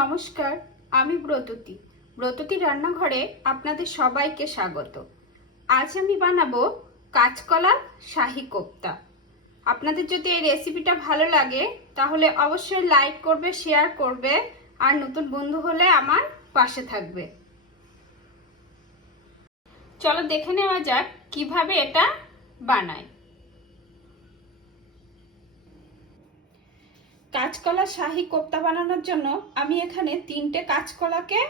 নমস্কার, আমি ব্রততী রান্নাঘরে আপনাদের সবাইকে স্বাগত। আজ আমি বানাবো কাঁচকলা শাহী কোপ্তা। আপনাদের যদি এই রেসিপিটা ভালো লাগে তাহলে অবশ্যই লাইক করবে, শেয়ার করবে, আর নতুন বন্ধু হলে আমার পাশে থাকবে। চলো দেখে নেওয়া যাক কিভাবে এটা বানায়। কাঁচকলা শাহী কোপ্তা বানানোর জন্য আমি এখানে 3টে কাঁচকলাকে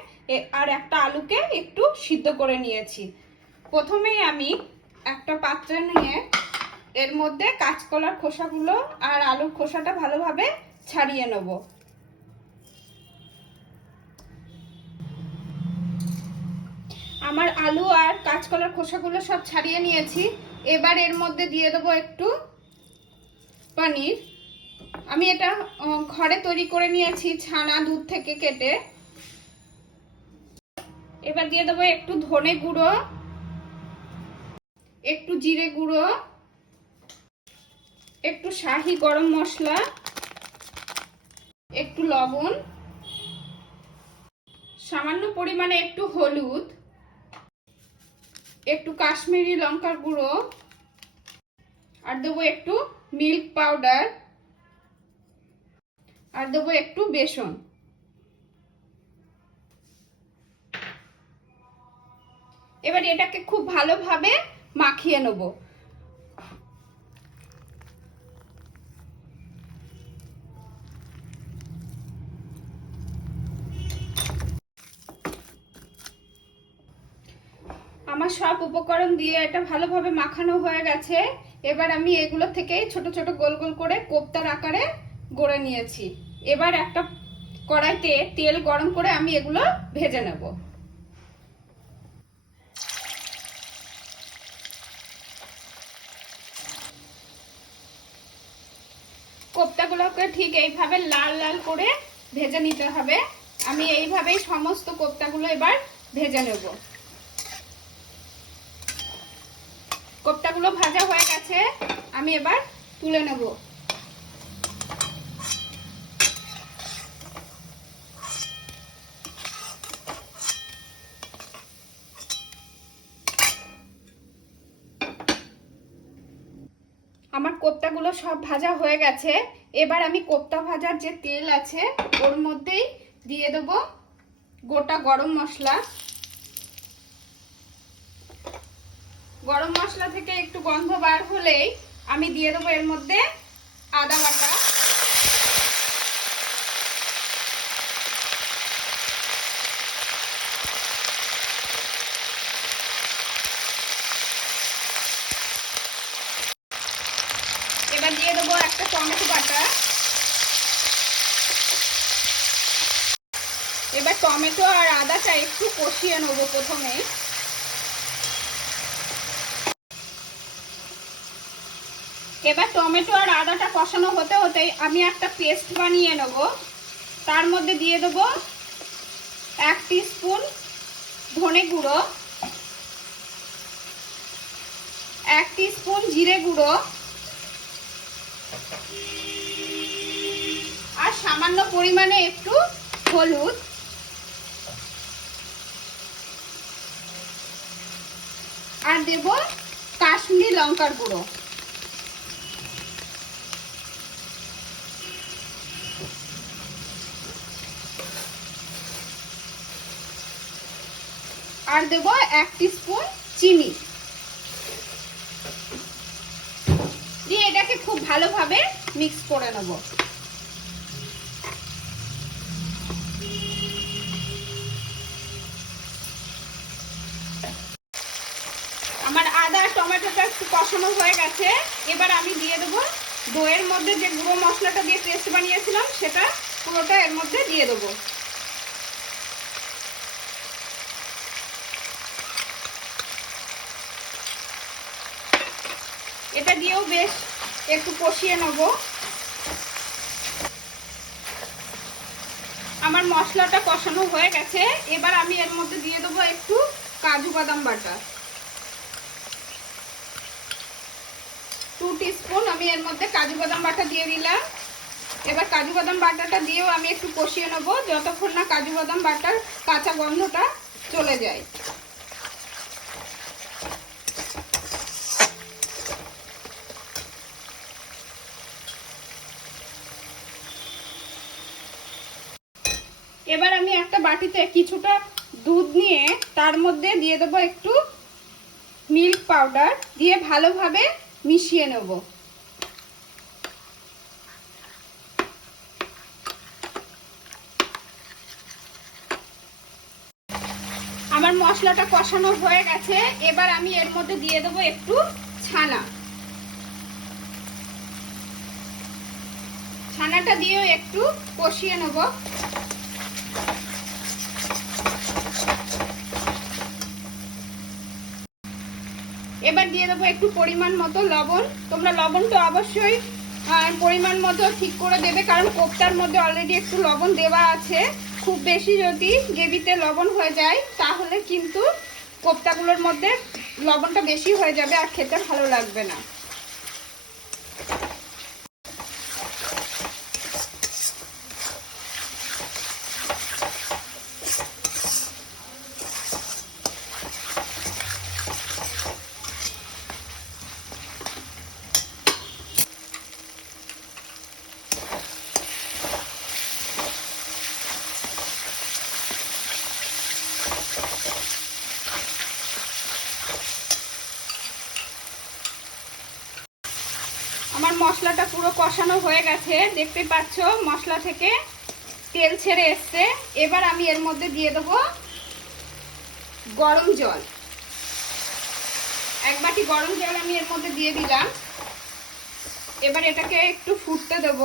আর একটা আলুকে একটু সিদ্ধ করে নিয়েছি। প্রথমেই আমি একটা পাত্রে নিয়ে এর মধ্যে কাঁচকলার খোসাগুলো আর আলুর খোসাটা ভালোভাবে ছাড়িয়ে নেব। আমার আলু আর কাঁচকলার খোসাগুলো সব ছাড়িয়ে নিয়েছি। এবার এর মধ্যে দিয়ে দেবো একটু পনির। আমি এটা ঘরে তৈরি করে নিয়েছি ছানা দুধ থেকে কেটে। এবার দিয়ে দেবো একটু ধনে গুঁড়ো, একটু জিরে গুঁড়ো, একটু শাহি গরম মশলা, একটু লবণ, সামান্য পরিমাণে একটু হলুদ, একটু কাশ্মীরি লঙ্কার গুঁড়ো, আর দেবো একটু মিল্ক পাউডার, আর দেবো একটু বেসন। এবার এটাকে খুব ভালোভাবে মাখিয়ে নেব। আমার সব উপকরণ দিয়ে এটা ভালোভাবে মাখানো হয়ে গেছে। এবার আমি এগুলো থেকে ছোট ছোট গোল গোল করে কোপ্তার আকারে গড়ে নিয়েছি। এবার একটা কড়াইতে তেল গরম করে আমি এগুলো ভেজে নেব। কোপ্তাগুলোকে ঠিক এইভাবে লাল লাল করে ভেজে নিতে হবে। আমি এইভাবেই সমস্ত কোপ্তাগুলো এবার ভেজে নেব। কোপ্তাগুলো ভাজা হয়ে গেছে, আমি এবার তুলে নেব। আমার কোপ্তাগুলো সব ভাজা হয়ে গেছে। এবার আমি কোপ্তা ভাজার যে তেল আছে ওর মধ্যেই দিয়ে দেব গোটা গরম মশলা। গরম মশলা থেকে একটু গন্ধ বার হলেই আমি দিয়ে দেবো এর মধ্যে আদা বাটা, এবার দিয়ে দেবো একটা টমেটো বাটা। এবার টমেটো আর আদাটা একটু কষিয়ে নেব প্রথমে। এবার টমেটো আর আদাটা কষানো হতে হতেই আমি একটা পেস্ট বানিয়ে নেব। তার মধ্যে দিয়ে দেব 1 টিস্পুন ধনে গুঁড়ো, 1 টিস্পুন জিরে গুঁড়ো, আর সামান্য পরিমাণে একটু হলুদ, আর দেব কাশ্মীরি লঙ্কার গুঁড়ো। আর দেব 1 টিস্পুন চিনি দিয়ে এটাকে খুব ভালোভাবে মিক্স করে নেব। আমার আদা আর টমেটোটা একটু কষানো হয়ে গেছে। এবার আমি দিয়ে দেবো দইয়ের মধ্যে যে গুঁড়ো মশলাটা দিয়ে পেস্ট বানিয়েছিলাম সেটা পুরোটা এর মধ্যে দিয়ে দেবো। এটা দিয়েও বেশ একটু কষিয়ে নেব। আমার মশলাটা কষানো হয়ে গেছে। এবার আমি এর মধ্যে দিয়ে দেবো একটু কাজু বাদাম বাটা, 2 টিস্পুন আমি এর মধ্যে কাজু বাদাম বাটা দিয়ে দিলাম। এবার কাজু বাদাম বাটাটা দিয়েও আমি একটু কষিয়ে নেব যতক্ষণ না কাজু বাদাম বাটার কাঁচা গন্ধটা চলে যায়। এবার আমি একটা বাটিতে কিছুটা দুধ নিয়ে তার মধ্যে দিয়ে দেবো একটু মিল্ক পাউডার, দিয়ে ভালোভাবে মিশিয়ে নেব। আমার মশলাটা কষানো হয়ে গেছে, এবার আমি এর মধ্যে দিয়ে দেবো একটু ছানা। ছানাটা দিয়েও একটু কষিয়ে নেব। এবার দিয়ে দেবো একটু পরিমাণ মতো লবণ। তোমরা লবণটা অবশ্যই পরিমাণ মতো ঠিক করে দেবে, কারণ কোপ্তার মধ্যে অলরেডি একটু লবণ দেওয়া আছে। খুব বেশি যদি গ্রেভিতে লবণ হয়ে যায় তাহলে কিন্তু কোপ্তাগুলোর মধ্যে লবণটা বেশি হয়ে যাবে আর খেতে ভালো লাগবে না। আমার মশলাটা পুরো কষানো হয়ে গেছে, দেখতে পাচ্ছ মশলা থেকে তেল ছেড়ে এসছে। এবার আমি এর মধ্যে দিয়ে দেবো গরম জল। এক বাটি গরম জল আমি এর মধ্যে দিয়ে দিলাম। এবার এটাকে একটু ফুটতে দেব।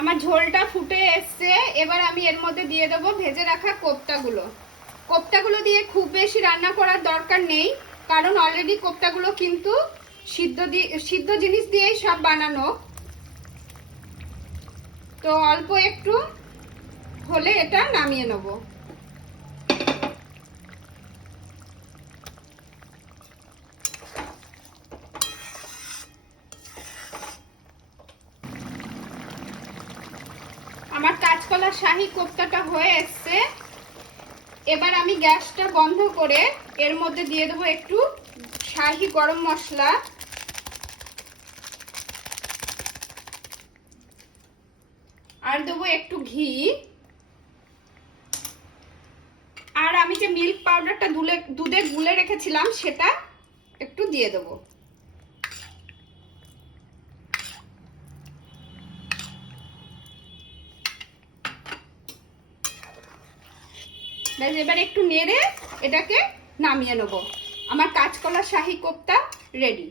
আমার ঝোলটা ফুটে এসছে, এবার আমি এর মধ্যে দিয়ে দেবো ভেজে রাখা কোপ্তাগুলো। কোপ্তাগুলো দিয়ে খুব বেশি রান্না করার দরকার নেই, কারণ অলরেডি কোপ্তাগুলো কিন্তু সিদ্ধ জিনিস দিয়েই সব বানানো, তো অল্প একটু হলে এটা নামিয়ে নেব। আমার কাঁচকলা শাহী কোপ্তাটা হয়ে এসছে। এবার আমি গ্যাসটা বন্ধ করে এর মধ্যে দিয়ে দেবো একটু শাহী গরম মশলা, আর দেবো একটু ঘি, আর আমি যে মিল্ক পাউডারটা দুধে গুলে রেখেছিলাম সেটা একটু দিয়ে দেবো। এবার একটু নেড়ে এটাকে নামিয়ে নেব। আমার কাঁচকলা শাহী কোপ্তা রেডি।